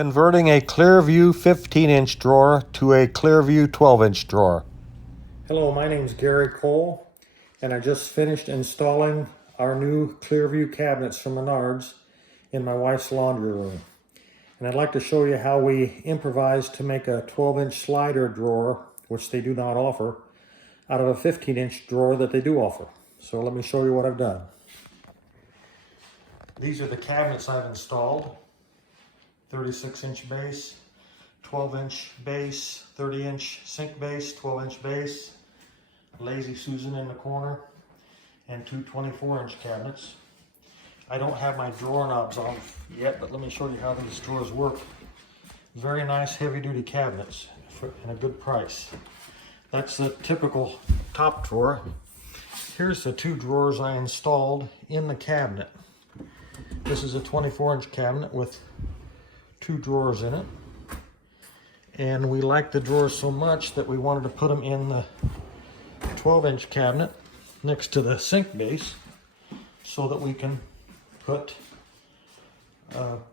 Converting a Klearvue 15-inch drawer to a Klearvue 12-inch drawer. Hello, my name is Gary Cole, and I just finished installing our new Klearvue cabinets from Menards in my wife's laundry room. And I'd like to show you how we improvised to make a 12-inch slider drawer, which they do not offer, out of a 15-inch drawer that they do offer. So let me show you what I've done. These are the cabinets I've installed. 36-inch base, 12-inch base, 30-inch sink base, 12-inch base, Lazy Susan in the corner, and two 24-inch cabinets. I don't have my drawer knobs on yet, but let me show you how these drawers work. Very nice heavy-duty cabinets and a good price. That's the typical top drawer. Here's the two drawers I installed in the cabinet. This is a 24-inch cabinet with two drawers in it, and we like the drawers so much that we wanted to put them in the 12-inch cabinet next to the sink base so that we can put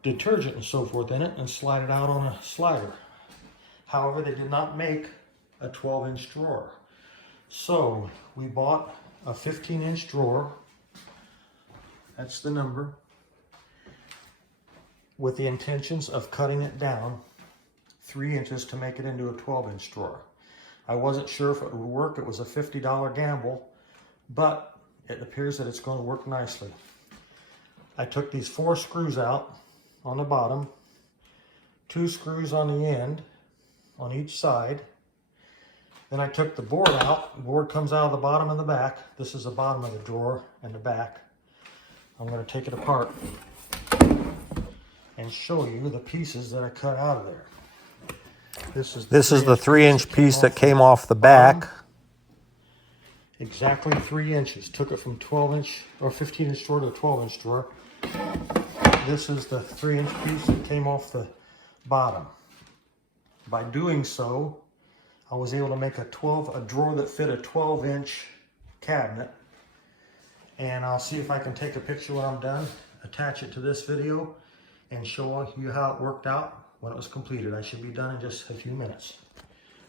detergent and so forth in it and slide it out on a slider. However, they did not make a 12-inch drawer, so we bought a 15-inch drawer. That's the number, with the intentions of cutting it down 3 inches to make it into a 12-inch drawer. I wasn't sure if it would work. It was a $50 gamble, but it appears that it's going to work nicely. I took these 4 screws out on the bottom, 2 screws on the end on each side. Then I took the board out. The board comes out of the bottom and the back. This is the bottom of the drawer and the back. I'm going to take it apart and show you the pieces that I cut out of there. This is the 3-inch piece that came off the back. Exactly 3 inches. Took it from 12-inch or 15-inch drawer to a 12-inch drawer. This is the 3-inch piece that came off the bottom. By doing so, I was able to make a drawer that fit a 12-inch cabinet. And I'll see if I can take a picture when I'm done, attach it to this video, and show you how it worked out when it was completed. I should be done in just a few minutes.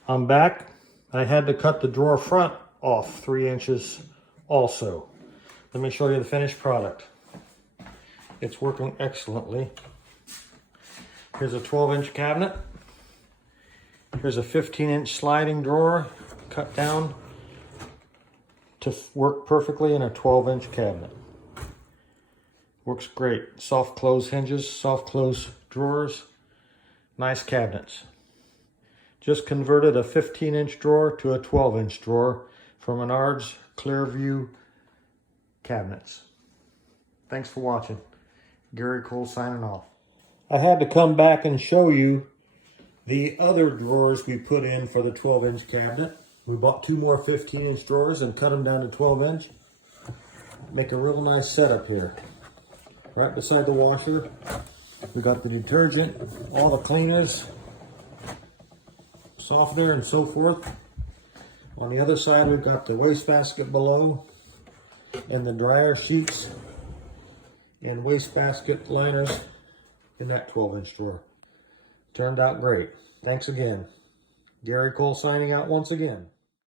I'm back. I had to cut the drawer front off 3 inches also. Let me show you the finished product. It's working excellently. Here's a 12-inch cabinet. Here's a 15-inch sliding drawer cut down to work perfectly in a 12-inch cabinet. Works great. Soft close hinges, soft close drawers, nice cabinets. Just converted a 15-inch drawer to a 12-inch drawer from Menards Klearvue cabinets. Thanks for watching. Gary Cole signing off. I had to come back and show you the other drawers we put in for the 12-inch cabinet. We bought 2 more 15-inch drawers and cut them down to 12-inch. Make a real nice setup here. Right beside the washer, we got the detergent, all the cleaners, softener, and so forth. On the other side, we've got the wastebasket below, and the dryer sheets and wastebasket liners in that 12-inch drawer. Turned out great. Thanks again. Gary Cole signing out once again.